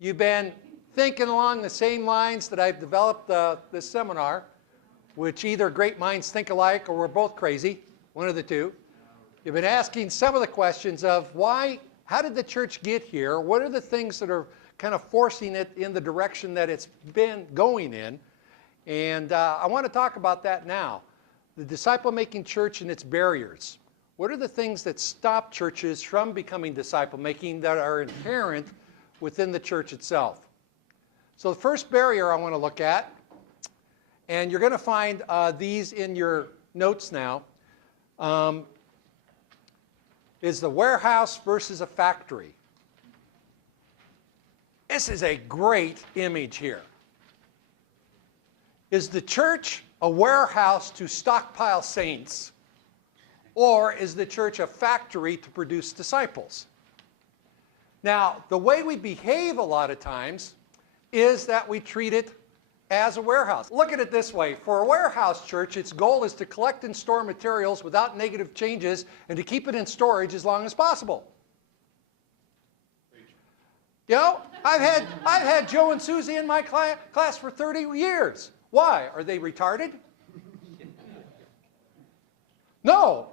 You've been thinking along the same lines that I've developed this seminar, which either great minds think alike or we're both crazy, one of the two. You've been asking some of the questions of why, how did the church get here? What are the things that are kind of forcing it in the direction that it's been going in? And I want to talk about that now. The disciple-making church and its barriers. What are the things that stop churches from becoming disciple-making that are inherent within the church itself? So the first barrier I want to look at, and you're going to find these in your notes now, is the warehouse versus a factory. This is a great image here. Is the church a warehouse to stockpile saints, or is the church a factory to produce disciples? Now, the way we behave a lot of times is that we treat it as a warehouse. Look at it this way. For a warehouse church, its goal is to collect and store materials without negative changes and to keep it in storage as long as possible. You know, I've had Joe and Susie in my class for 30 years. Why? Are they retarded? No.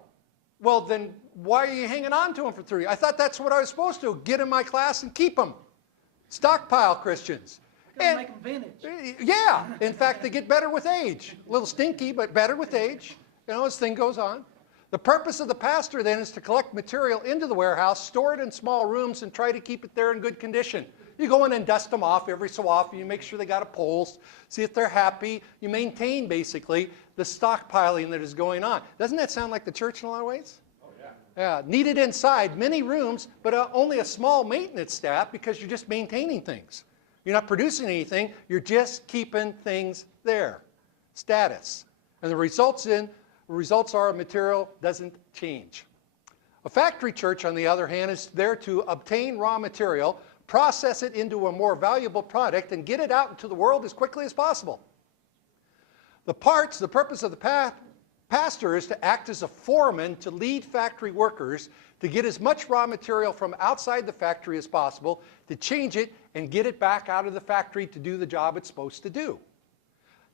Well, then why are you hanging on to them for 30 years? I thought that's what I was supposed to, get in my class and keep them. Stockpile Christians. And make them vintage. Yeah. In fact, they get better with age. A little stinky, but better with age, you know, as thing goes on. The purpose of the pastor then is to collect material into the warehouse, store it in small rooms, and try to keep it there in good condition. You go in and dust them off every so often. You make sure they got a pulse, see if they're happy. You maintain, basically, the stockpiling that is going on. Doesn't that sound like the church in a lot of ways? Oh, yeah. Yeah. Needed inside, many rooms, but only a small maintenance staff because you're just maintaining things. You're not producing anything. You're just keeping things there. Status. And the results are material doesn't change. A factory church, on the other hand, is there to obtain raw material, process it into a more valuable product, and get it out into the world as quickly as possible. The purpose of the pastor is to act as a foreman to lead factory workers to get as much raw material from outside the factory as possible, to change it and get it back out of the factory to do the job it's supposed to do.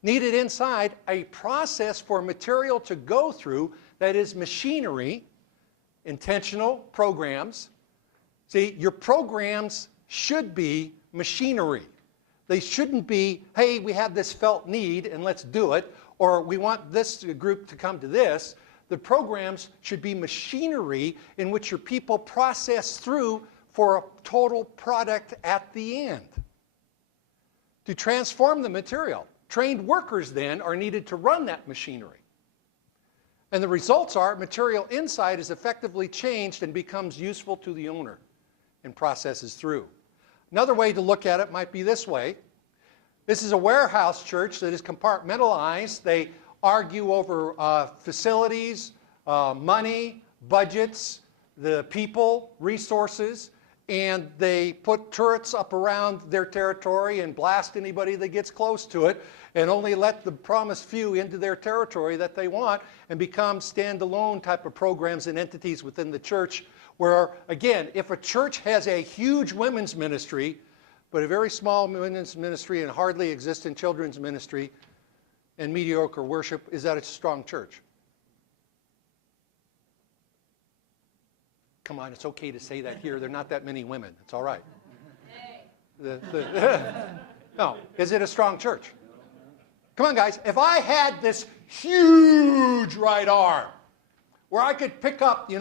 Needed inside, a process for material to go through that is machinery, intentional programs. See, your programs should be machinery. They shouldn't be, hey, we have this felt need and let's do it, or we want this group to come to this. The programs should be machinery in which your people process through for a total product at the end. To transform the material, trained workers then are needed to run that machinery. And the results are material inside is effectively changed and becomes useful to the owner and processes through. Another way to look at it might be this way. This is a warehouse church that is compartmentalized. They argue over facilities, money, budgets, the people, resources, and they put turrets up around their territory and blast anybody that gets close to it, and only let the promised few into their territory that they want, and become standalone type of programs and entities within the church where, again, if a church has a huge women's ministry, but a very small women's ministry and hardly existent children's ministry and mediocre worship, is that a strong church? Come on, it's okay to say that here. There are not that many women. It's all right. No, is it a strong church? Come on, guys. If I had this huge right arm where I could pick up,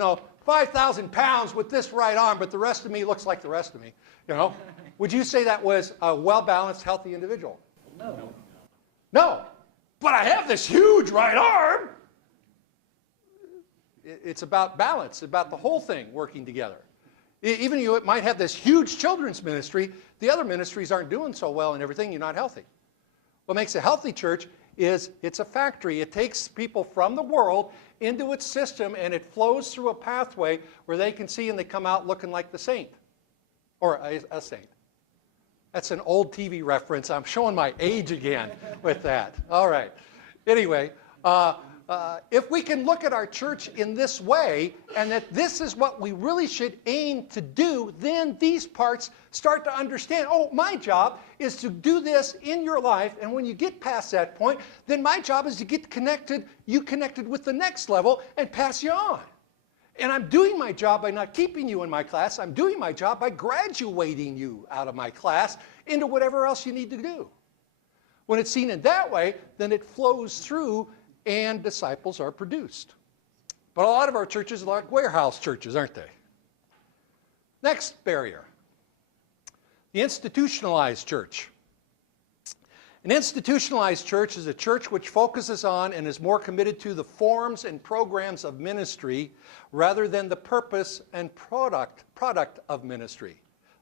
5,000 pounds with this right arm, but the rest of me looks like the rest of me, would you say that was a well-balanced, healthy individual? No. No. But I have this huge right arm. It's about balance, about the whole thing working together. Even you might have this huge children's ministry. The other ministries aren't doing so well and everything. You're not healthy. What makes a healthy church is it's a factory. It takes people from the world into its system, and it flows through a pathway where they can see and they come out looking like the saint, or a saint. That's an old TV reference. I'm showing my age again with that. All right. Anyway, if we can look at our church in this way, and that this is what we really should aim to do, then these parts start to understand, oh, my job is to do this in your life, and when you get past that point, then my job is to get you connected with the next level and pass you on. And I'm doing my job by not keeping you in my class. I'm doing my job by graduating you out of my class into whatever else you need to do. When it's seen in that way, then it flows through and disciples are produced. But a lot of our churches are like warehouse churches, aren't they? Next barrier, the institutionalized church. An institutionalized church is a church which focuses on and is more committed to the forms and programs of ministry rather than the purpose and product of ministry.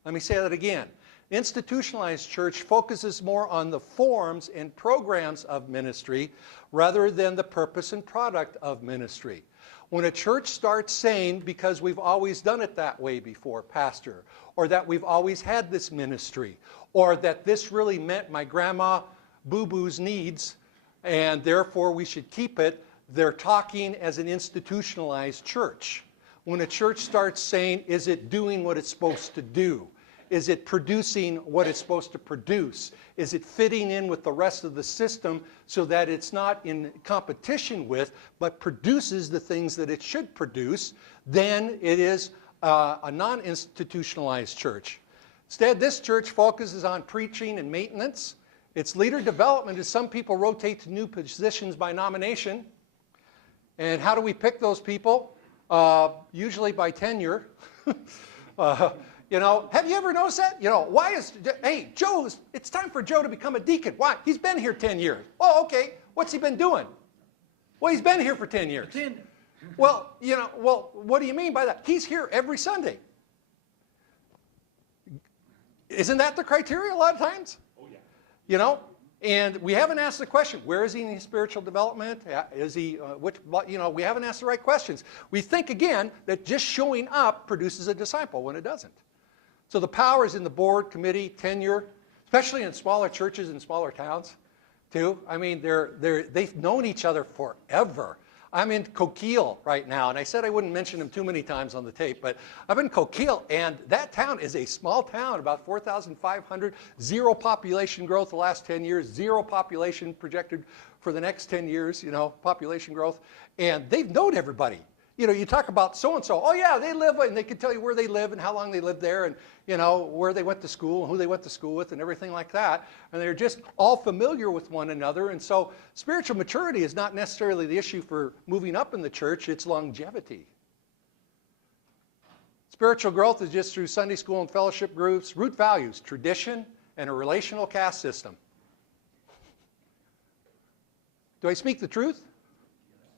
Let me say that again. Institutionalized church focuses more on the forms and programs of ministry rather than the purpose and product of ministry. When a church starts saying, because we've always done it that way before, Pastor, or that we've always had this ministry, or that this really met my grandma boo-boo's needs, and therefore we should keep it, they're talking as an institutionalized church. When a church starts saying, is it doing what it's supposed to do? Is it producing what it's supposed to produce? Is it fitting in with the rest of the system so that it's not in competition with, but produces the things that it should produce? Then it is a non-institutionalized church. Instead, this church focuses on preaching and maintenance. Its leader development is some people rotate to new positions by nomination. And how do we pick those people? Usually by tenure. You know, have you ever noticed that? You know, hey, it's time for Joe to become a deacon. Why? He's been here 10 years. Oh, okay. What's he been doing? Well, he's been here for 10 years. Well, what do you mean by that? He's here every Sunday. Isn't that the criteria a lot of times? Oh, yeah. You know, and we haven't asked the question, where is he in his spiritual development? Is he, we haven't asked the right questions. We think, again, that just showing up produces a disciple when it doesn't. So the power is in the board, committee, tenure, especially in smaller churches and smaller towns, too. I mean, they've known each other forever. I'm in Coquille right now, and I said I wouldn't mention them too many times on the tape, but I'm in Coquille, and that town is a small town, about 4,500, zero population growth the last 10 years, zero population projected for the next 10 years, population growth, and they've known everybody. You know, you talk about so-and-so, oh yeah, they live, and they can tell you where they live and how long they lived there and, where they went to school and who they went to school with and everything like that. And they're just all familiar with one another. And so spiritual maturity is not necessarily the issue for moving up in the church, it's longevity. Spiritual growth is just through Sunday school and fellowship groups, root values, tradition, and a relational caste system. Do I speak the truth?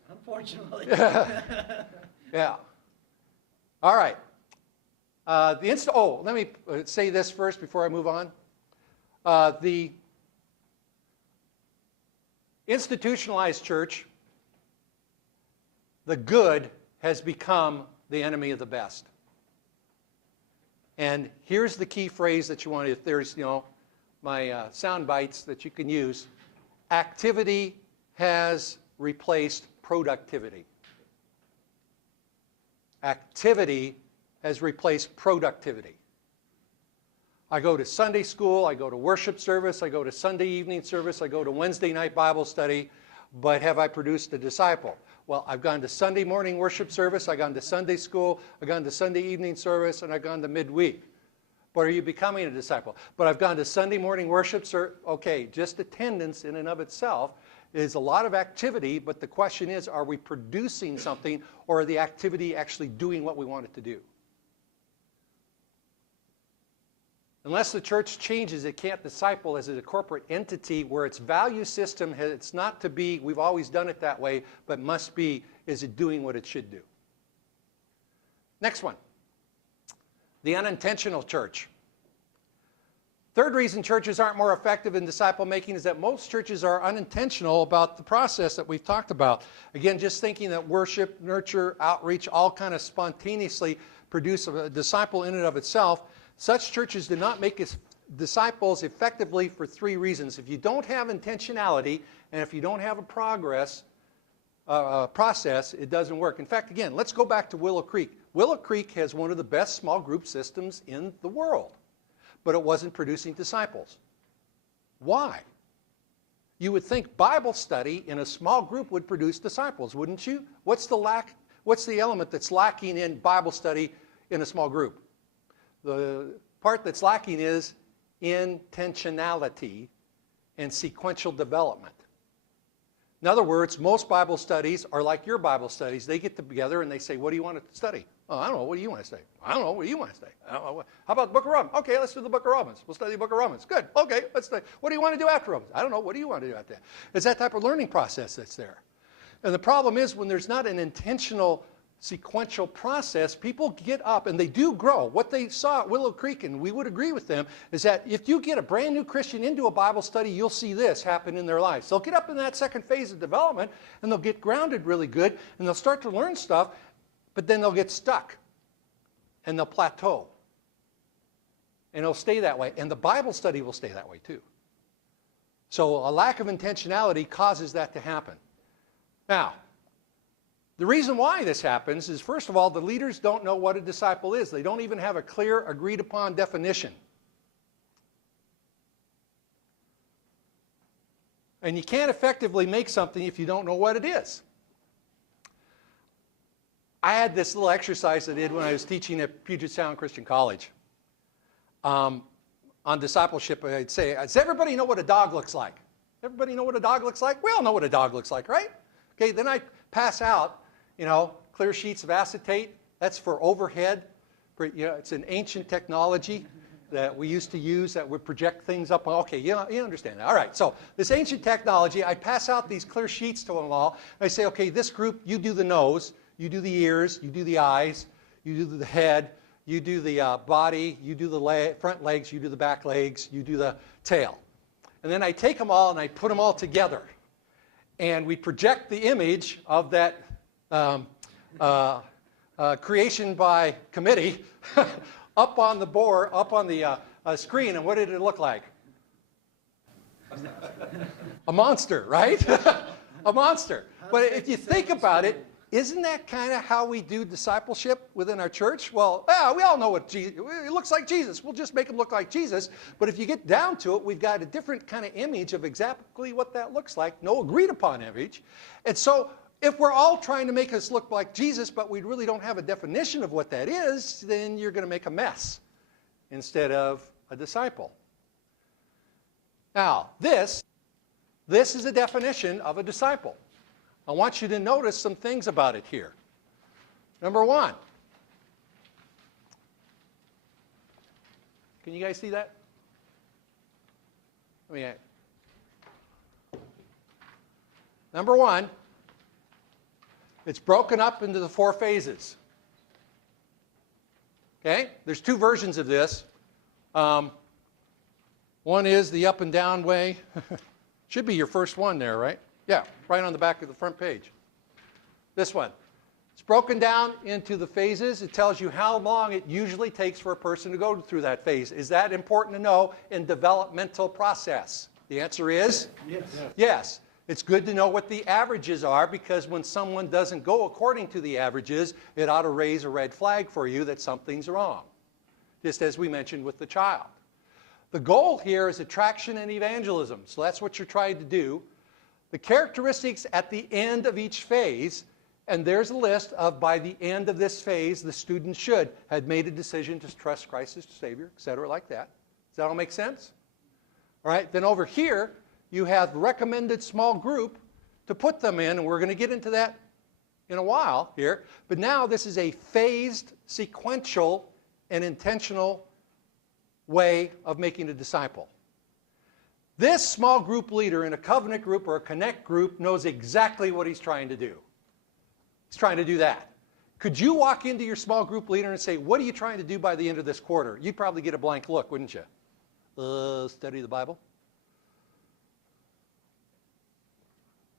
Unfortunately. Yeah. All right. Let me say this first before I move on. The institutionalized church, the good has become the enemy of the best. And here's the key phrase that you want to, if there's, my sound bites that you can use. Activity has replaced productivity. Activity has replaced productivity. I go to Sunday school, I go to worship service, I go to Sunday evening service, I go to Wednesday night Bible study, but have I produced a disciple? Well, I've gone to Sunday morning worship service, I've gone to Sunday school, I've gone to Sunday evening service, and I've gone to midweek. But are you becoming a disciple? But I've gone to Sunday morning worship service, okay, just attendance in and of itself is a lot of activity, but the question is, are we producing something, or are the activity actually doing what we want it to do? Unless the church changes, it can't disciple as a corporate entity where its value system, it's not to be, we've always done it that way, but must be, is it doing what it should do? Next one, the unintentional church. Third reason churches aren't more effective in disciple making is that most churches are unintentional about the process that we've talked about. Again, just thinking that worship, nurture, outreach all kind of spontaneously produce a disciple in and of itself. Such churches do not make disciples effectively for three reasons. If you don't have intentionality and if you don't have a progress, process, it doesn't work. In fact, again, let's go back to Willow Creek. Willow Creek has one of the best small group systems in the world, but it wasn't producing disciples. Why? You would think Bible study in a small group would produce disciples, wouldn't you? What's the element that's lacking in Bible study in a small group? The part that's lacking is intentionality and sequential development. In other words, most Bible studies are like your Bible studies. They get together and they say, what do you want to study? Oh, I don't know. What do you want to study? I don't know. What do you want to study? I don't know. How about the book of Romans? Okay, let's do the book of Romans. We'll study the book of Romans. Good. Okay, let's study. What do you want to do after Romans? I don't know. What do you want to do after that? It's that type of learning process that's there. And the problem is when there's not an intentional sequential process, people get up and they do grow. What they saw at Willow Creek, and we would agree with them, is that if you get a brand new Christian into a Bible study, you'll see this happen in their lives. They'll get up in that second phase of development and they'll get grounded really good and they'll start to learn stuff, but then they'll get stuck and they'll plateau. And it'll stay that way. And the Bible study will stay that way too. So a lack of intentionality causes that to happen. Now, the reason why this happens is, first of all, the leaders don't know what a disciple is. They don't even have a clear, agreed-upon definition. And you can't effectively make something if you don't know what it is. I had this little exercise I did when I was teaching at Puget Sound Christian College. On discipleship, I'd say, does everybody know what a dog looks like? Everybody know what a dog looks like? We all know what a dog looks like, right? Okay, then I pass out, clear sheets of acetate. That's for overhead. It's an ancient technology that we used to use that would project things up. Okay, you understand that. All right, so this ancient technology, I pass out these clear sheets to them all. I say, okay, this group, you do the nose, you do the ears, you do the eyes, you do the head, you do the body, you do the front legs, you do the back legs, you do the tail. And then I take them all and I put them all together. And we project the image of that creation by committee up on the board, up on the screen. And what did it look like? A monster, right? A monster. But if you think about it, isn't that kind of how we do discipleship within our church? Well, yeah, we all know what Jesus, it looks like Jesus. We'll just make him look like Jesus. But if you get down to it, we've got a different kind of image of exactly what that looks like. No agreed upon image. And so if we're all trying to make us look like Jesus, but we really don't have a definition of what that is, then you're going to make a mess instead of a disciple. Now, this is a definition of a disciple. I want you to notice some things about it here. Number one. Can you guys see that? Number one, it's broken up into the 4 phases. Okay? There's 2 versions of this. One is the up and down way. Should be your first one there, right? Yeah, right on the back of the front page. This one. It's broken down into the phases. It tells you how long it usually takes for a person to go through that phase. Is that important to know in developmental process? The answer is? Yes. Yes. It's good to know what the averages are, because when someone doesn't go according to the averages, it ought to raise a red flag for you that something's wrong, just as we mentioned with the child. The goal here is attraction and evangelism, so that's what you're trying to do. The characteristics at the end of each phase, and there's a list of, by the end of this phase, the student should have made a decision to trust Christ as Savior, etc., like that. Does that all make sense? All right, then over here, you have recommended small group to put them in, and we're going to get into that in a while here. But now this is a phased, sequential, and intentional way of making a disciple. This small group leader in a covenant group or a connect group knows exactly what he's trying to do. He's trying to do that. Could you walk into your small group leader and say, what are you trying to do by the end of this quarter? You'd probably get a blank look, wouldn't you? Study the Bible.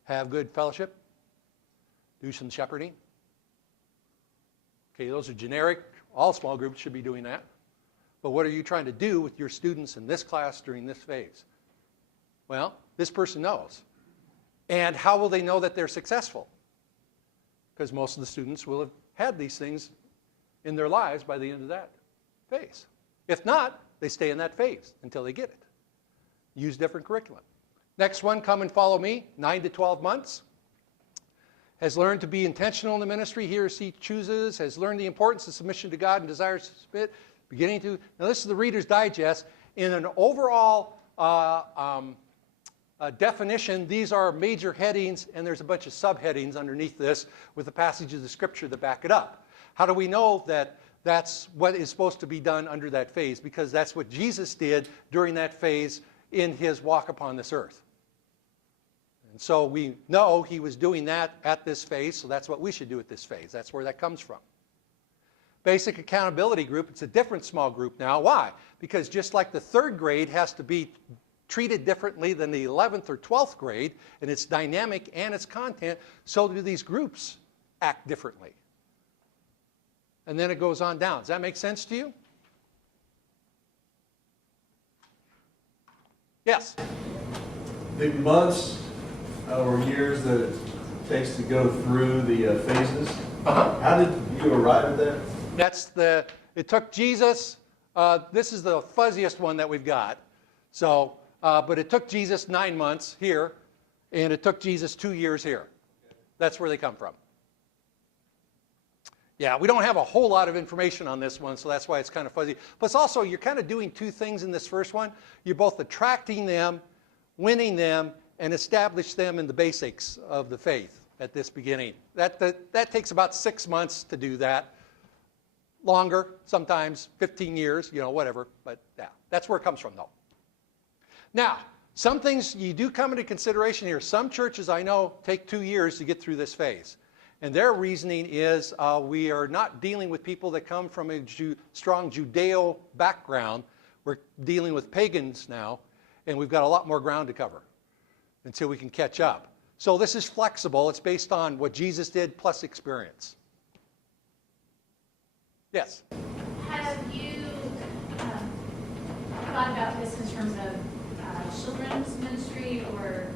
Have good fellowship. Do some shepherding. Okay, those are generic. All small groups should be doing that. But what are you trying to do with your students in this class during this phase? Well, this person knows. And how will they know that they're successful? because most of the students will have had these things in their lives by the end of that phase. If not, they stay in that phase until they get it. Use different curriculum. Next one, come and follow me, 9 to 12 months. Has learned to be intentional in the ministry he or she chooses, has learned the importance of submission to God and desires to submit, beginning to, now this is the Reader's Digest. In an overall definition, these are major headings, and there's a bunch of subheadings underneath this with the passages of Scripture that back it up. How do we know that that's what is supposed to be done under that phase? Because that's what Jesus did during that phase in his walk upon this earth. And so we know he was doing that at this phase, so that's what we should do at this phase. That's where that comes from. Basic accountability group, it's a different small group now. Why? Because just like the 3rd grade has to be treated differently than the 11th or 12th grade, and its dynamic and its content, so do these groups act differently. And then it goes on down. Does that make sense to you? Yes? The months or years that it takes to go through the phases, how did you arrive at that? It took Jesus, this is the fuzziest one that we've got. So, but it took Jesus 9 months here, and it took Jesus 2 years here. That's where they come from. Yeah, we don't have a whole lot of information on this one, so that's why it's kind of fuzzy. Plus also, you're kind of doing 2 things in this first one. You're both attracting them, winning them, and establish them in the basics of the faith at this beginning. That takes about 6 months to do that. Longer, sometimes 15 years, whatever. But yeah, that's where it comes from, though. Now, some things you do come into consideration here. Some churches I know take 2 years to get through this phase. And their reasoning is we are not dealing with people that come from a strong Judeo background. We're dealing with pagans now, and we've got a lot more ground to cover until we can catch up. So this is flexible. It's based on what Jesus did plus experience. Yes? Have you thought about this in terms of children's ministry or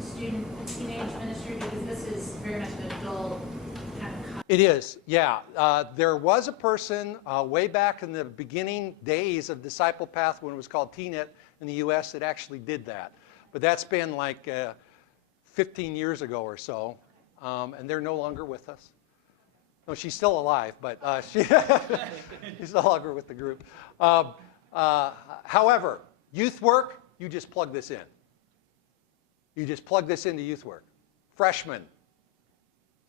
student teenage ministry? Because this is very much an adult kind of concept. It is, yeah. There was a person way back in the beginning days of Disciple Path when it was called TNET in the U.S. that actually did that. But that's been like 15 years ago or so, and they're no longer with us. No, she's still alive, but she's no longer with the group. However, youth work, you just plug this in. You just plug this into youth work. Freshman,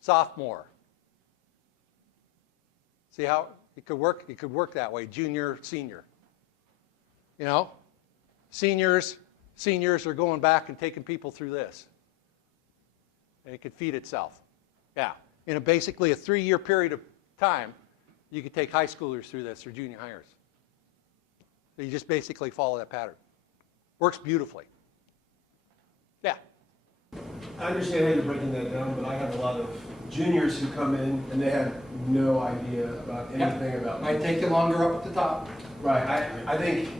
sophomore. See how it could work? It could work that way, junior, senior. Seniors are going back and taking people through this. And it could feed itself. Yeah. In basically a 3-year period of time, you could take high schoolers through this or junior hires. So you just basically follow that pattern. Works beautifully. Yeah. I understand how you're breaking that down, but I have a lot of juniors who come in and they have no idea about anything about Might take you longer up at the top. Right. I think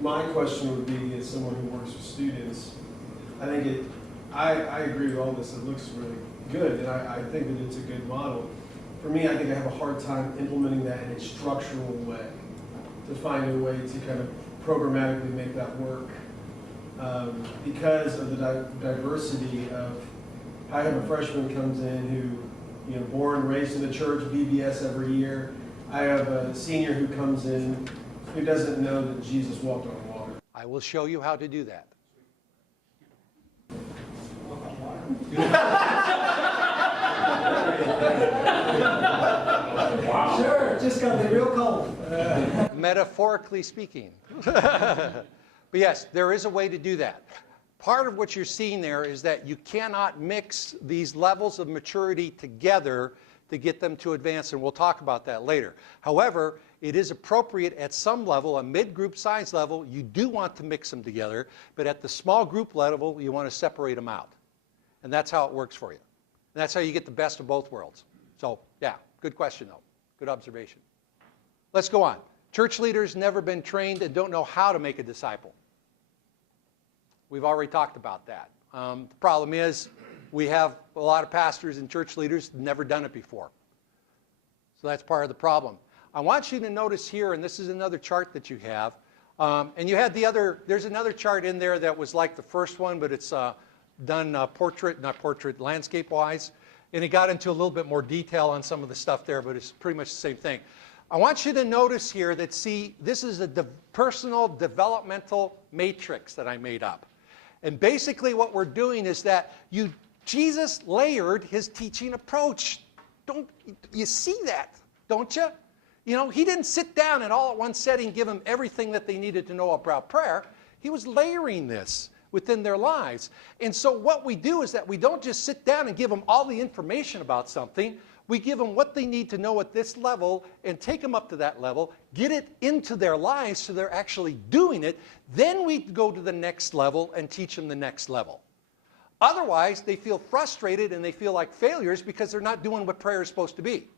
my question would be, as someone who works with students, I agree with all this. It looks really good, and I think that it's a good model. For me, I think I have a hard time implementing that in a structural way, to find a way to kind of programmatically make that work. Because of the diversity of, I have a freshman comes in who, born, raised in the church, VBS every year. I have a senior who comes in who doesn't know that Jesus walked on water. I will show you how to do that. Sure, just got to be real cold. Metaphorically speaking. But yes, there is a way to do that. Part of what you're seeing there is that you cannot mix these levels of maturity together to get them to advance, and we'll talk about that later. However, it is appropriate at some level, a mid-group size level, you do want to mix them together, but at the small group level, you want to separate them out. And that's how it works for you. And that's how you get the best of both worlds. So, yeah, good question, though. Good observation. Let's go on. Church leaders never been trained and don't know how to make a disciple. We've already talked about that. The problem is we have a lot of pastors and church leaders never done it before. So that's part of the problem. I want you to notice here, and this is another chart that you have, and you had there's another chart in there that was like the first one, but it's done landscape-wise, and it got into a little bit more detail on some of the stuff there, but it's pretty much the same thing. I want you to notice here that, see, this is a personal developmental matrix that I made up. And basically what we're doing is that Jesus layered his teaching approach. Don't you see that, don't you? You know, he didn't sit down and all at one setting give them everything that they needed to know about prayer. He was layering this within their lives. And so what we do is that we don't just sit down and give them all the information about something. We give them what they need to know at this level and take them up to that level, get it into their lives so they're actually doing it. Then we go to the next level and teach them the next level. Otherwise, they feel frustrated and they feel like failures because they're not doing what prayer is supposed to be.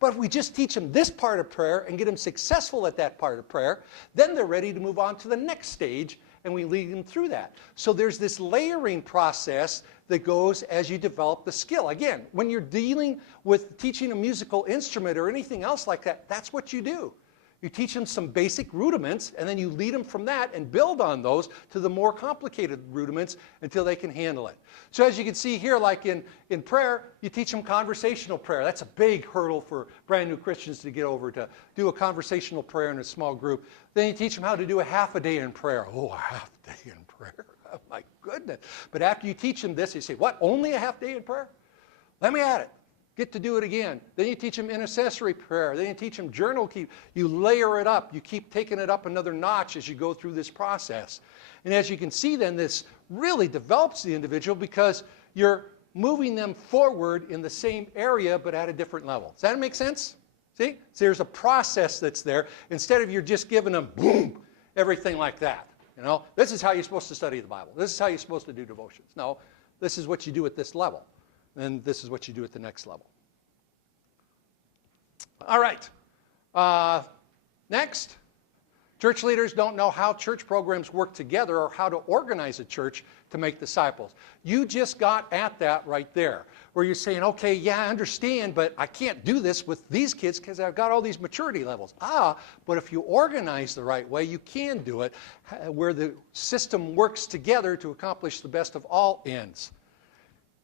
But if we just teach them this part of prayer and get them successful at that part of prayer, then they're ready to move on to the next stage, and we lead them through that. So there's this layering process that goes as you develop the skill. Again, when you're dealing with teaching a musical instrument or anything else like that, that's what you do. You teach them some basic rudiments, and then you lead them from that and build on those to the more complicated rudiments until they can handle it. So as you can see here, like in prayer, you teach them conversational prayer. That's a big hurdle for brand new Christians to get over, to do a conversational prayer in a small group. Then you teach them how to do a half a day in prayer. Oh, a half day in prayer. Oh, my goodness. But after you teach them this, you say, what, only a half day in prayer? Let me at it. Get to do it again. Then you teach them intercessory prayer. Then you teach them journal keep. You layer it up. You keep taking it up another notch as you go through this process. And as you can see then, this really develops the individual because you're moving them forward in the same area but at a different level. Does that make sense? See? So there's a process that's there instead of you're just giving them, boom, everything like that. You know, this is how you're supposed to study the Bible. This is how you're supposed to do devotions. No, this is what you do at this level. And this is what you do at the next level. All right. Next, church leaders don't know how church programs work together or how to organize a church to make disciples. You just got at that right there, where you're saying, okay, yeah, I understand, but I can't do this with these kids because I've got all these maturity levels. But if you organize the right way, you can do it where the system works together to accomplish the best of all ends.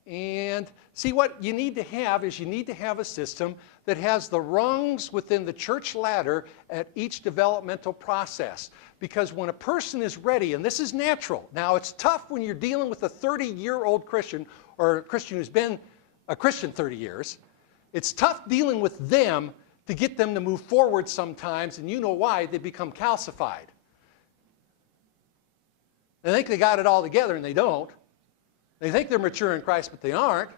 And see, what you need to have is you need to have a system that has the rungs within the church ladder at each developmental process. Because when a person is ready, and this is natural. Now, it's tough when you're dealing with a 30-year-old Christian or a Christian who's been a Christian 30 years. It's tough dealing with them to get them to move forward sometimes, and you know why. They become calcified. They think they got it all together, and they don't. They think they're mature in Christ, but they aren't.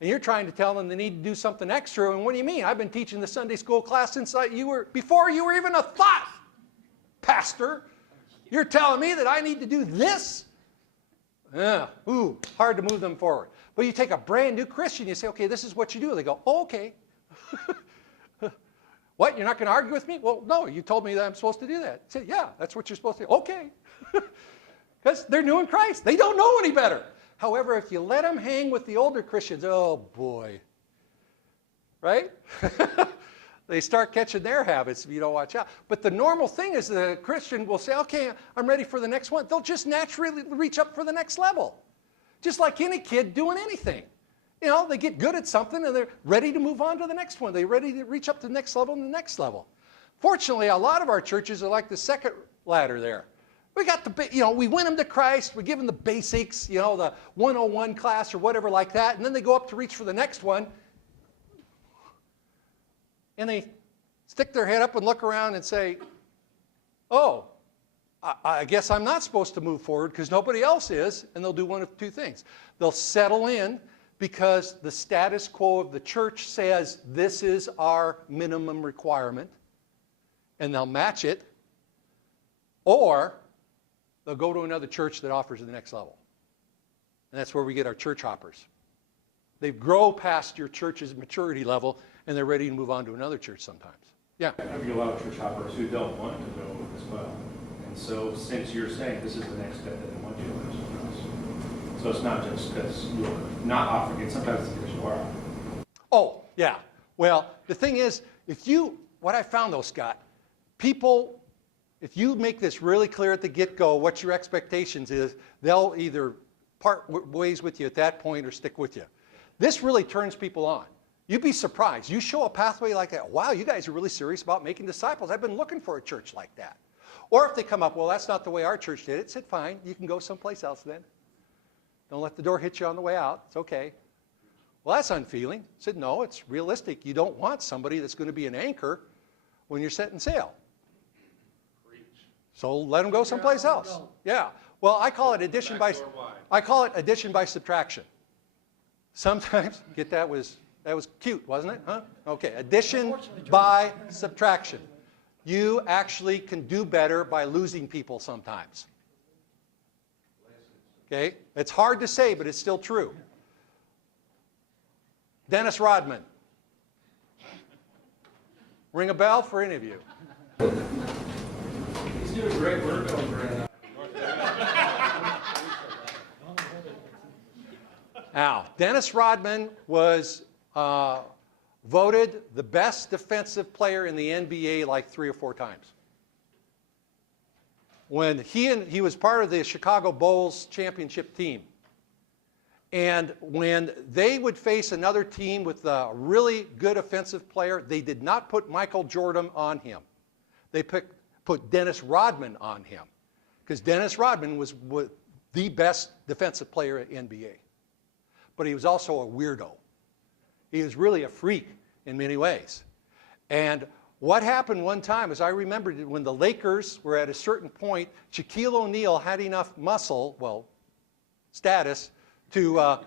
And you're trying to tell them they need to do something extra. And what do you mean? I've been teaching the Sunday school class since before you were even a thought, Pastor. You're telling me that I need to do this? Hard to move them forward. But you take a brand new Christian, you say, okay, this is what you do. They go, oh, okay. What, you're not going to argue with me? Well, no, you told me that I'm supposed to do that. I said, yeah, that's what you're supposed to do. Okay. Because they're new in Christ. They don't know any better. However, if you let them hang with the older Christians, oh boy, right? They start catching their habits if you don't watch out. But the normal thing is the Christian will say, okay, I'm ready for the next one. They'll just naturally reach up for the next level. Just like any kid doing anything. You know, they get good at something and they're ready to move on to the next one. They're ready to reach up to the next level and the next level. Fortunately, a lot of our churches are like the second ladder there. We got we win them to Christ, we give them the basics, the 101 class or whatever like that, and then they go up to reach for the next one, and they stick their head up and look around and say, oh, I guess I'm not supposed to move forward because nobody else is, and they'll do one of two things. They'll settle in because the status quo of the church says this is our minimum requirement, and they'll match it, or they'll go to another church that offers the next level. And that's where we get our church hoppers. They grow past your church's maturity level, and they're ready to move on to another church sometimes. Yeah? I meet a lot of church hoppers who don't want to go as well. And so since you're saying this is the next step that they want you to do something else. So it's not just because you're not offering it, sometimes it's because you are. Oh, yeah. Well, the thing is, what I found though, Scott, people, if you make this really clear at the get-go what your expectations is, they'll either part ways with you at that point or stick with you. This really turns people on. You'd be surprised. You show a pathway like that, wow, you guys are really serious about making disciples. I've been looking for a church like that. Or if they come up, well, that's not the way our church did it, said, fine, you can go someplace else then. Don't let the door hit you on the way out. It's okay. Well, that's unfeeling. I said, no, it's realistic. You don't want somebody that's going to be an anchor when you're setting sail. So let them go someplace else. Yeah. Well, I call it addition by subtraction. Sometimes, get that was cute, wasn't it? Huh? Okay, addition by subtraction. You actually can do better by losing people sometimes. Okay? It's hard to say, but it's still true. Dennis Rodman. Ring a bell for any of you? He's doing great work over in Now, Dennis Rodman was voted the best defensive player in the NBA like 3 or 4 times. When he was part of the Chicago Bulls championship team. And when they would face another team with a really good offensive player, they did not put Michael Jordan on him. They put Dennis Rodman on him. Because Dennis Rodman was the best defensive player in the NBA. But he was also a weirdo. He was really a freak in many ways. And what happened one time is I remembered when the Lakers were at a certain point, Shaquille O'Neal had enough muscle, well, status, to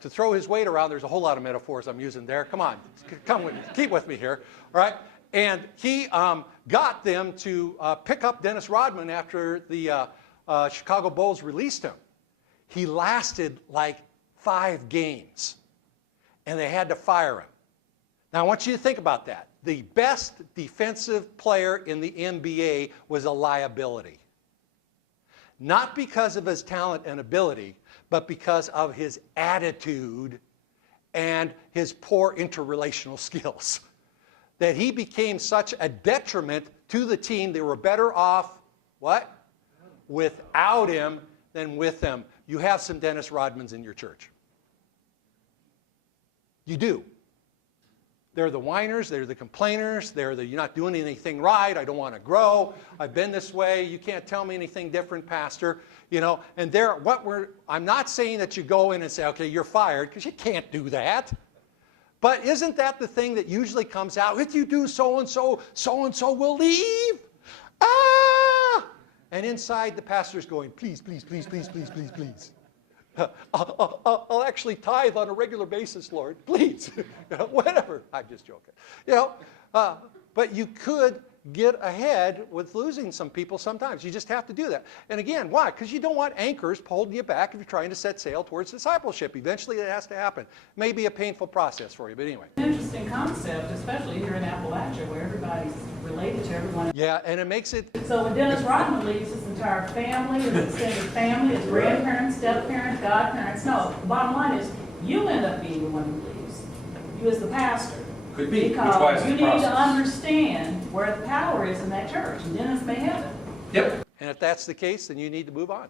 throw his weight around. There's a whole lot of metaphors I'm using there. Come on, come with me, keep with me here. All right? And he got them to pick up Dennis Rodman after the Chicago Bulls released him. He lasted like 5 games, and they had to fire him. Now, I want you to think about that. The best defensive player in the NBA was a liability. Not because of his talent and ability, but because of his attitude and his poor interrelational skills. That he became such a detriment to the team, they were better off, what? Without him than with him. You have some Dennis Rodmans in your church. You do. They're the whiners, they're the complainers, they're the you're not doing anything right, I don't want to grow, I've been this way, you can't tell me anything different, Pastor. You know, and I'm not saying that you go in and say, okay, you're fired, because you can't do that. But isn't that the thing that usually comes out? If you do so-and-so, so-and-so will leave. Ah! And inside the pastor's going, please, please, please, please, please, please, please. I'll actually tithe on a regular basis, Lord. Please. Whatever. I'm just joking. But you could get ahead with losing some people sometimes. You just have to do that. And again, why? Because you don't want anchors holding you back if you're trying to set sail towards discipleship. Eventually it has to happen. It may be a painful process for you, but anyway. An interesting concept, especially here in Appalachia, where everybody's related to everyone. Yeah, and it makes it... So when Dennis Rodman leaves, his entire family, his extended family, his grandparents, step-parents, godparents. No, the bottom line is, you end up being the one who leaves. You as the pastor. Could be. Because you need to understand where the power is in that church, and Dennis may have it. Yep. And if that's the case, then you need to move on.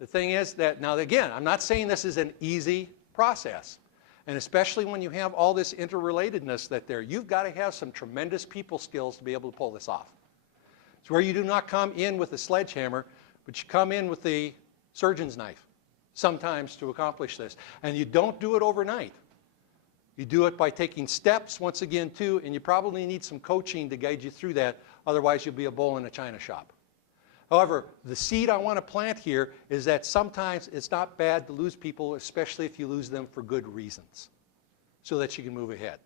The thing is that, now again, I'm not saying this is an easy process. And especially when you have all this interrelatedness you've got to have some tremendous people skills to be able to pull this off. It's where you do not come in with a sledgehammer, but you come in with the surgeon's knife sometimes to accomplish this. And you don't do it overnight. You do it by taking steps, once again, too, and you probably need some coaching to guide you through that. Otherwise, you'll be a bull in a china shop. However, the seed I want to plant here is that sometimes it's not bad to lose people, especially if you lose them for good reasons, so that you can move ahead.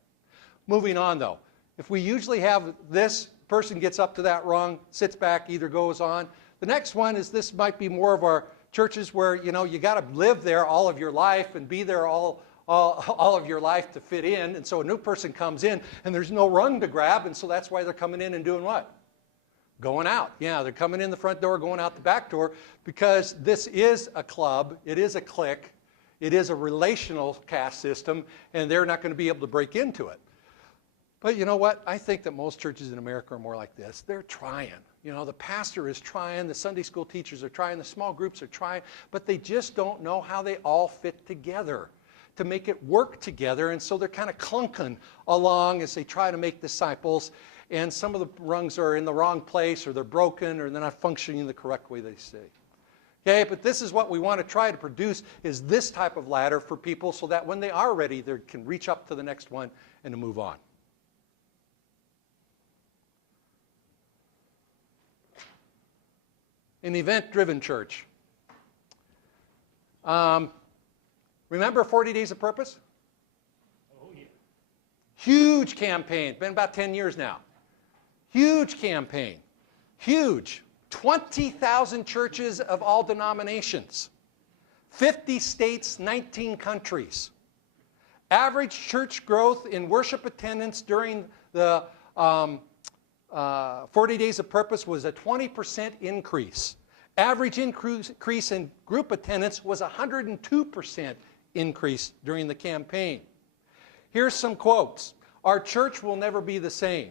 Moving on, though. If we usually have this person gets up to that rung, sits back, either goes on. The next one is this might be more of our churches where, you got to live there all of your life and be there all of your life to fit in. And so a new person comes in and there's no rung to grab, and so that's why they're coming in and doing what? Going out. Yeah, they're coming in the front door, going out the back door, because this is a club, it is a clique, it is a relational caste system, and they're not going to be able to break into it. But you know what? I think that most churches in America are more like this. They're trying. You know, the pastor is trying, the Sunday school teachers are trying, the small groups are trying, but they just don't know how they all fit together to make it work together. And so they're kind of clunking along as they try to make disciples. And some of the rungs are in the wrong place, or they're broken, or they're not functioning the correct way they say. Okay, but this is what we want to try to produce, is this type of ladder for people so that when they are ready, they can reach up to the next one and to move on. An event-driven church. Remember 40 Days of Purpose? Oh, yeah. Huge campaign. Been about 10 years now. Huge campaign. Huge. 20,000 churches of all denominations. 50 states, 19 countries. Average church growth in worship attendance during the 40 Days of Purpose was a 20% increase. Average increase in group attendance was a 102% increase during the campaign. Here's some quotes. Our church will never be the same.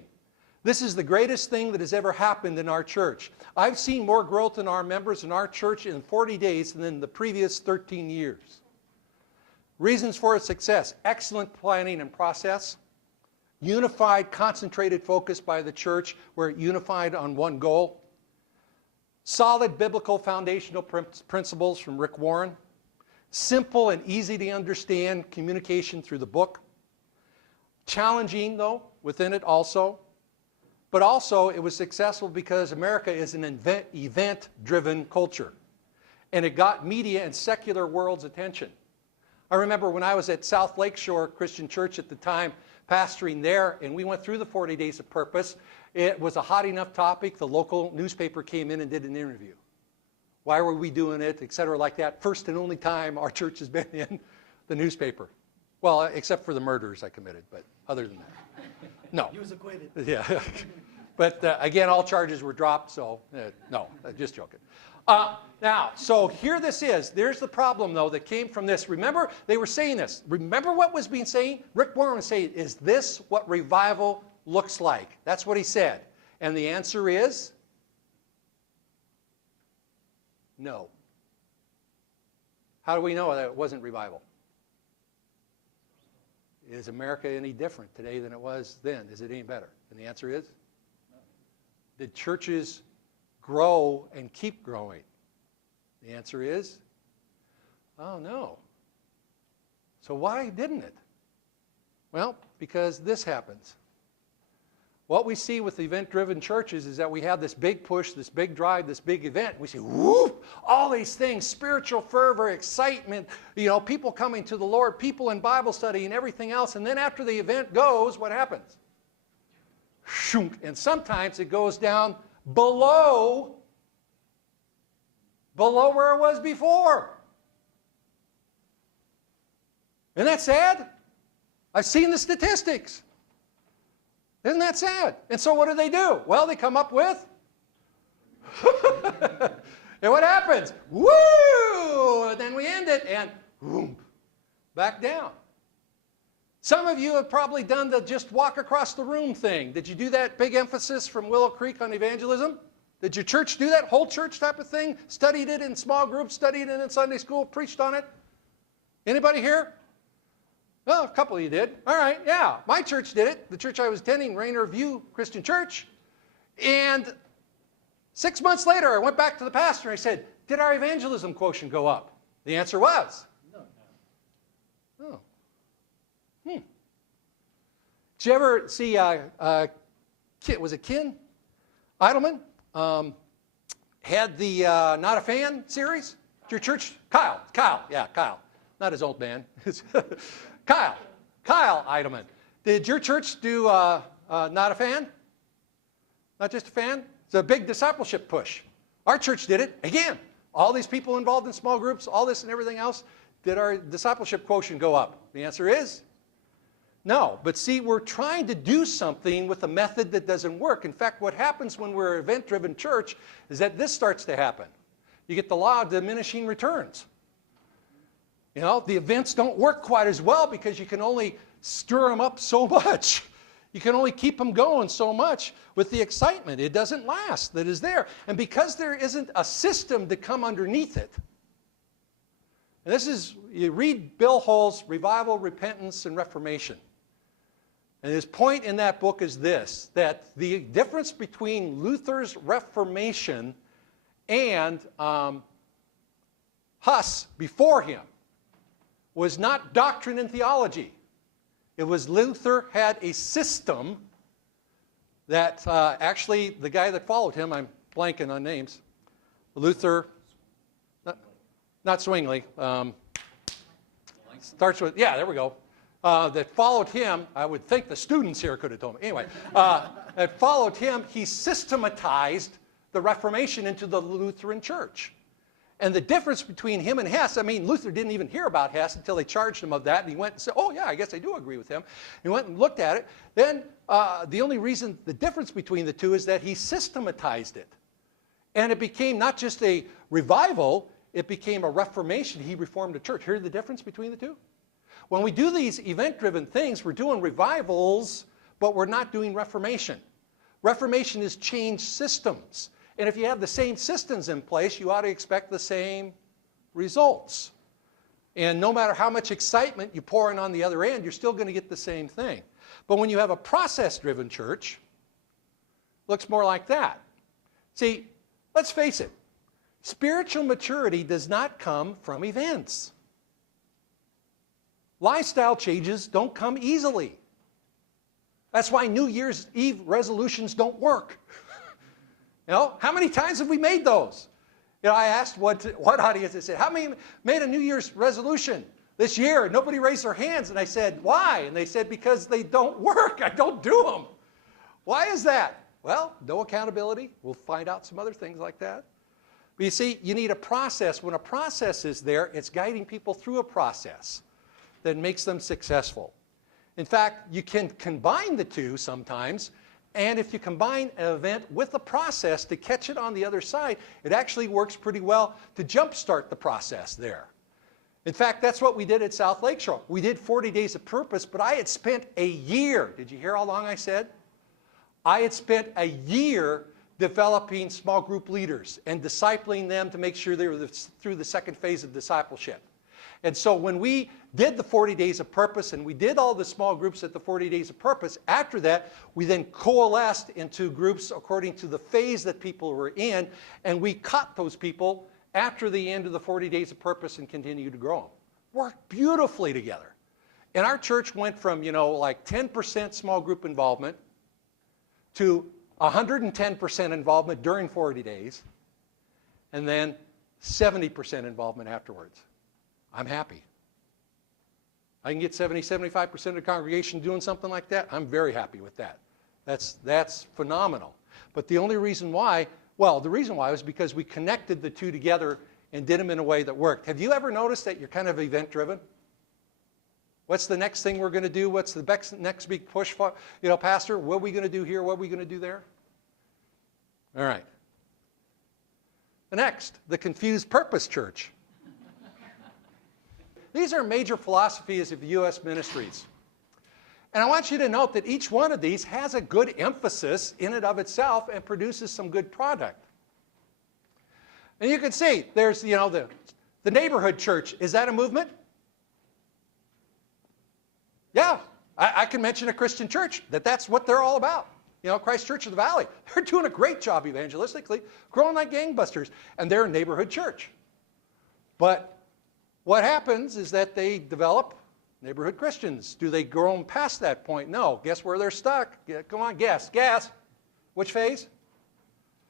This is the greatest thing that has ever happened in our church. I've seen more growth in our members in our church in 40 days than in the previous 13 years. Reasons for its success: excellent planning and process, unified, concentrated focus by the church where it unified on one goal, solid biblical foundational principles from Rick Warren, simple and easy to understand communication through the book, challenging though within it also, but also it was successful because America is an event-driven culture, and it got media and secular world's attention. I remember when I was at South Lakeshore Christian Church at the time, pastoring there, and we went through the 40 Days of Purpose. It was a hot enough topic, the local newspaper came in and did an interview. Why were we doing it, et cetera, like that. First and only time our church has been in the newspaper. Well, except for the murders I committed, but other than that, no. He was acquitted. Yeah, but again, all charges were dropped, so no, just joking. Now, so here this is. There's the problem, though, that came from this. Remember, they were saying this. Remember what was being saying? Rick Warren was saying, is this what revival looks like? That's what he said. And the answer is no. How do we know that it wasn't revival? Is America any different today than it was then? Is it any better? And the answer is no. Did churches grow and keep growing? The answer is, oh no. So why didn't it? Well, because this happens. What we see with event-driven churches is that we have this big push, this big drive, this big event. We see, whoop, all these things, spiritual fervor, excitement, you know, people coming to the Lord, people in Bible study and everything else. And then after the event goes, what happens? Shunk. And sometimes it goes down below where it was before. Isn't that sad? I've seen the statistics. Isn't that sad? And so what do? Well, they come up with, and what happens? Woo! And then we end it, and boom, back down. Some of you have probably done the just walk across the room thing. Did you do that big emphasis from Willow Creek on evangelism? Did your church do that whole church type of thing? Studied it in small groups, studied it in Sunday school, preached on it? Anybody here? Well, a couple of you did. All right, yeah. My church did it. The church I was attending, Rainer View Christian Church. And 6 months later, I went back to the pastor and I said, did our evangelism quotient go up? The answer was no. Oh. Did you ever see, was it Ken Idleman? Had the Not a Fan series? Did your church? Kyle. Yeah, Kyle. Not his old man. Kyle Idleman. Did your church do Not a Fan? Not just a fan? It's a big discipleship push. Our church did it. Again, all these people involved in small groups, all this and everything else. Did our discipleship quotient go up? The answer is No, but see, we're trying to do something with a method that doesn't work. In fact, what happens when we're an event-driven church is that this starts to happen. You get the law of diminishing returns. You know, the events don't work quite as well because you can only stir them up so much. You can only keep them going so much with the excitement. It doesn't last that is there. And because there isn't a system to come underneath it, and this is, you read Bill Hull's Revival, Repentance, and Reformation. And his point in that book is this, that the difference between Luther's Reformation and Huss before him was not doctrine and theology. It was Luther had a system that actually the guy that followed him, I'm blanking on names, Luther, not Zwingli, starts with, yeah, there we go, that followed him. I would think the students here could have told me. Anyway, that followed him, he systematized the Reformation into the Lutheran Church. And the difference between him and Hess, I mean, Luther didn't even hear about Hess until they charged him of that, and he went and said, oh yeah, I guess I do agree with him. He went and looked at it. Then the only reason, the difference between the two is that he systematized it. And it became not just a revival, it became a reformation. He reformed the church. Hear the difference between the two? When we do these event-driven things, we're doing revivals, but we're not doing reformation. Reformation is change systems. And if you have the same systems in place, you ought to expect the same results. And no matter how much excitement you pour in on the other end, you're still going to get the same thing. But when you have a process-driven church, it looks more like that. See, let's face it, spiritual maturity does not come from events. Lifestyle changes don't come easily. That's why New Year's Eve resolutions don't work. You know, how many times have we made those? You know, I asked what audience I said, how many made a New Year's resolution this year? Nobody raised their hands, and I said, why? And they said, because they don't work. I don't do them. Why is that? Well, no accountability. We'll find out some other things like that. But you see, you need a process. When a process is there, it's guiding people through a process that makes them successful. In fact, you can combine the two sometimes. And if you combine an event with a process to catch it on the other side, it actually works pretty well to jumpstart the process there. In fact, that's what we did at South Lakeshore. We did 40 Days of Purpose, but I had spent a year. Did you hear how long I said? I had spent a year developing small group leaders and discipling them to make sure they were through the second phase of discipleship. And so when we did the 40 Days of Purpose and we did all the small groups at the 40 Days of Purpose, after that, we then coalesced into groups according to the phase that people were in, and we caught those people after the end of the 40 Days of Purpose and continued to grow them. Worked beautifully together. And our church went from, you know, like 10% small group involvement to 110% involvement during 40 days, and then 70% involvement afterwards. I'm happy. I can get 70-75% of the congregation doing something like that. I'm very happy with that. That's phenomenal. But the only reason why, well, the reason why was because we connected the two together and did them in a way that worked. Have you ever noticed that you're kind of event-driven? What's the next thing we're going to do? What's the next big push for? You know, Pastor, what are we going to do here? What are we going to do there? All right. The next, the confused purpose church. These are major philosophies of U.S. ministries. And I want you to note that each one of these has a good emphasis in and of itself and produces some good product. And you can see, there's, you know, the neighborhood church. Is that a movement? Yeah, I can mention a Christian church that's what they're all about. You know, Christ Church of the Valley. They're doing a great job evangelistically, growing like gangbusters, and they're a neighborhood church. But what happens is that they develop neighborhood Christians. Do they grow them past that point? No. Guess where they're stuck? Yeah, come on, guess. Guess. Which phase?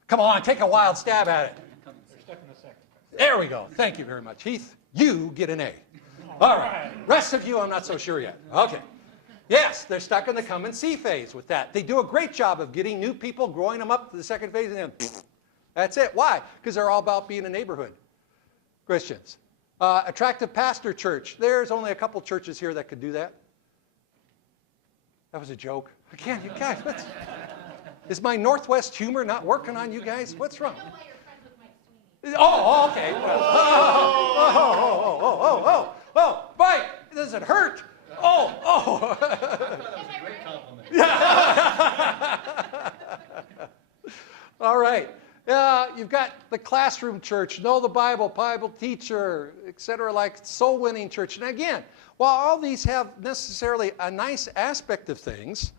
Come on, take a wild stab at it. They're stuck in the second. There we go. Thank you very much, Heath. You get an A. All right. Rest of you, I'm not so sure yet. Okay. Yes, they're stuck in the come and see phase with that. They do a great job of getting new people, growing them up to the second phase, and then that's it. Why? Because they're all about being a neighborhood Christians. Attractive pastor church. There's only a couple churches here that could do that. That was a joke. I can't, you guys. Is my Northwest humor not working on you guys? What's wrong? I know why you're friends with Mike Sweeney. Oh, okay. Oh, Mike, does it hurt? Oh. Great compliment. All right. You've got the classroom church, know the Bible, Bible teacher, etc., like soul winning church. And again, while all these have necessarily a nice aspect of things,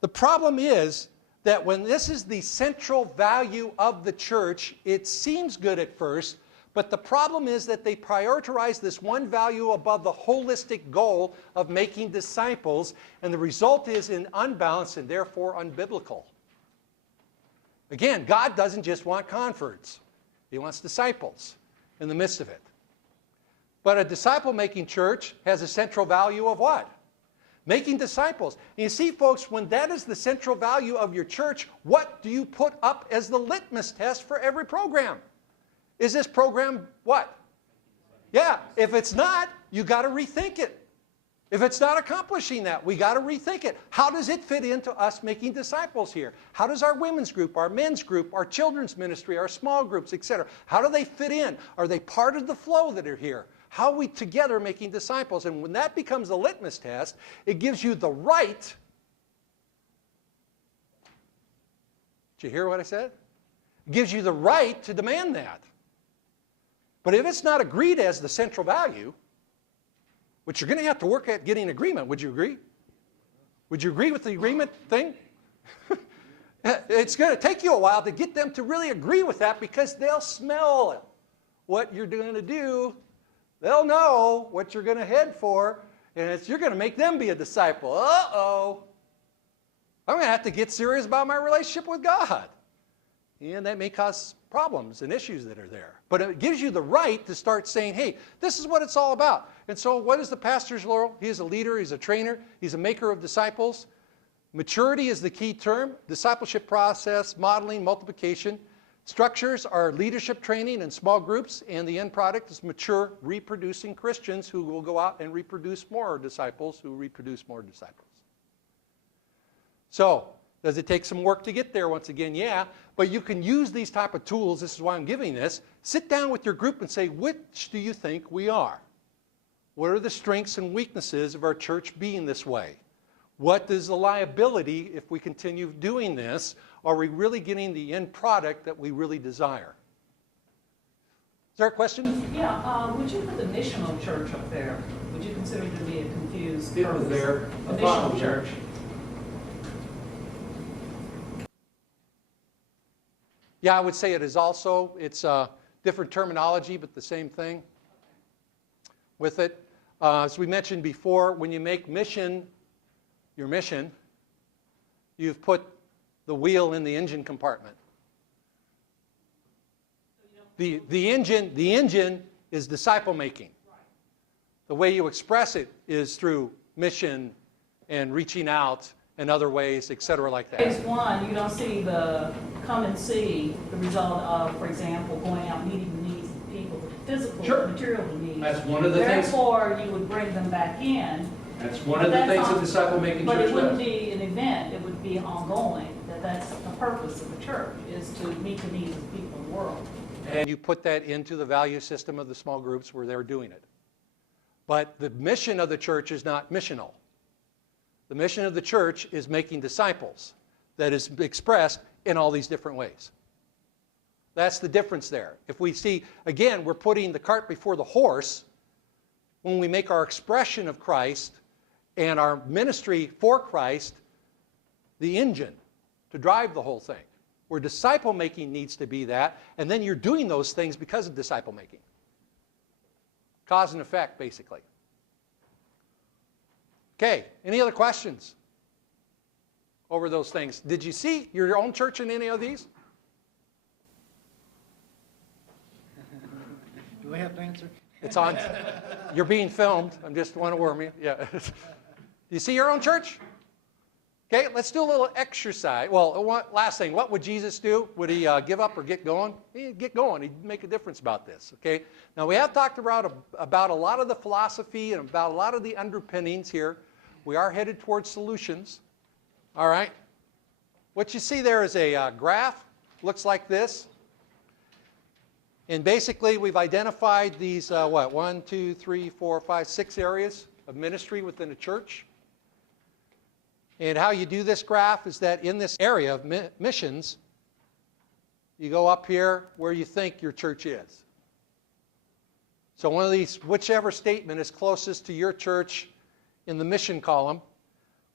the problem is that when this is the central value of the church, it seems good at first, but the problem is that they prioritize this one value above the holistic goal of making disciples, and the result is in unbalance and therefore unbiblical. Again, God doesn't just want converts. He wants disciples in the midst of it. But a disciple-making church has a central value of what? Making disciples. And you see, folks, when that is the central value of your church, what do you put up as the litmus test for every program? Is this program what? Yeah, if it's not, you got to rethink it. If it's not accomplishing that, we got to rethink it. How does it fit into us making disciples here? How does our women's group, our men's group, our children's ministry, our small groups, etc., how do they fit in? Are they part of the flow that are here? How are we together making disciples? And when that becomes a litmus test, it gives you the right. Did you hear what I said? It gives you the right to demand that. But if it's not agreed as the central value, which you're going to have to work at getting agreement, would you agree? Would you agree with the agreement thing? It's going to take you a while to get them to really agree with that, because they'll smell what you're going to do. They'll know what you're going to head for, and you're going to make them be a disciple. Uh-oh. I'm going to have to get serious about my relationship with God. And that may cause problems and issues that are there. But it gives you the right to start saying, hey, this is what it's all about. And so what is the pastor's role? He is a leader, he's a trainer, he's a maker of disciples. Maturity is the key term. Discipleship process, modeling, multiplication. Structures are leadership training and small groups, and the end product is mature, reproducing Christians who will go out and reproduce more disciples who reproduce more disciples. So, does it take some work to get there? Once again, yeah. But you can use these type of tools. This is why I'm giving this. Sit down with your group and say, which do you think we are? What are the strengths and weaknesses of our church being this way? What is the liability if we continue doing this? Are we really getting the end product that we really desire? Is there a question? Yeah, would you put the missional church up there? Would you consider it to be a confused It was purpose? there. A missional church. Yeah, I would say it is also. It's different terminology, but the same thing with it. As we mentioned before, when you make mission your mission, you've put the wheel in the engine compartment. The engine is disciple making. The way you express it is through mission and reaching out and other ways, etc., like that. Phase one, you don't see the come and see the result of, for example, going out meeting the needs of people, the physical, Sure. material needs. That's one of the things. Therefore, you would bring them back in. That's one of the things a disciple-making But church it wouldn't does. be an event, it would be ongoing. That's the purpose of the church, is to meet the needs of people in the world. And you put that into the value system of the small groups where they're doing it. But the mission of the church is not missional. The mission of the church is making disciples that is expressed in all these different ways. That's the difference there. If we see, again, we're putting the cart before the horse when we make our expression of Christ and our ministry for Christ the engine to drive the whole thing. Where disciple making needs to be that, and then you're doing those things because of disciple making. Cause and effect, basically. Okay, any other questions over those things? Did you see your own church in any of these? Do we have to answer? It's on. You're being filmed. I just want to warn you. Yeah. Do you see your own church? Okay, let's do a little exercise. Well, last thing, what would Jesus do? Would he give up or get going? He'd get going. He'd make a difference about this, okay? Now, we have talked about a lot of the philosophy and about a lot of the underpinnings here. We are headed towards solutions. All right. What you see there is a graph. Looks like this. And basically, we've identified these, 1, 2, 3, 4, 5, 6 areas of ministry within a church. And how you do this graph is that in this area of missions, you go up here where you think your church is. So one of these, whichever statement is closest to your church in the mission column,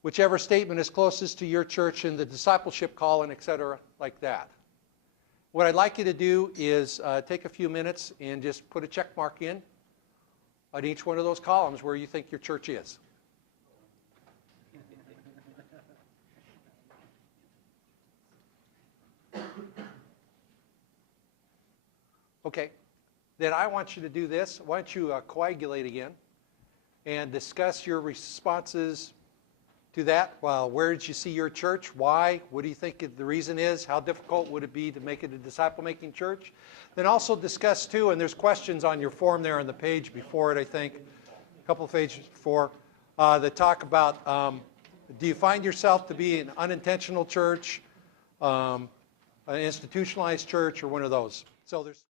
whichever statement is closest to your church in the discipleship column, etc., like that. What I'd like you to do is take a few minutes and just put a check mark in on each one of those columns where you think your church is. Okay, then I want you to do this. Why don't you coagulate again and discuss your responses to that. Well, where did you see your church? Why? What do you think the reason is? How difficult would it be to make it a disciple-making church? Then also discuss too, and there's questions on your form there on the page before it, I think, a couple of pages before, that talk about, do you find yourself to be an unintentional church, an institutionalized church, or one of those? So there's